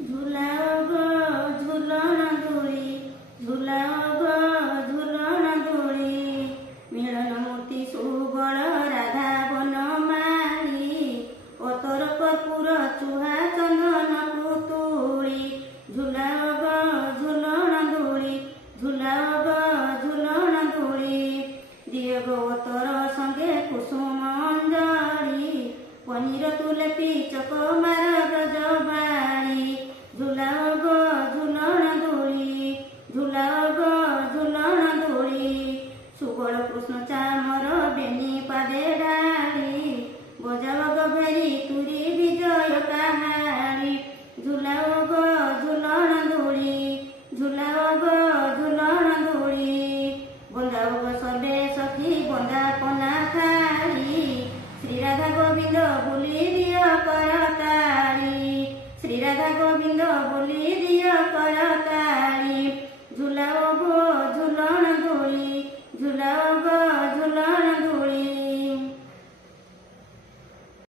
झुलाओ गो झुलण दोळी, झुलाओ गो झुलण दोळी। मिलन मूर्ती सुबळ राधा बनमाली, अतर कर्पूर चुहा चंदन पुतुळी। झुलाओ गो झुलण दोळी, झुलाओ गो झुलण दोळी। दिए गो अतर संगे कुसुम अंजली, पनीर तुलसी चकमार ब्रजबाड़ी। झुलाओ गो झुलण दोळी, झुलाओ गो झुलण दोळी। सुबल कृष्ण चामर बेनी पादे डाली, बजाओ गो भेरी तुरी विजय काहारी। झुलाओ गो झुलण दोळी, झुलाओ गो झुलण दोळी। बंदाओ गो सबे सखी बंदापना खाली, श्री राधा गोविंद बोली दियो करताली। श्री राधा गोविंद बोली दियो कर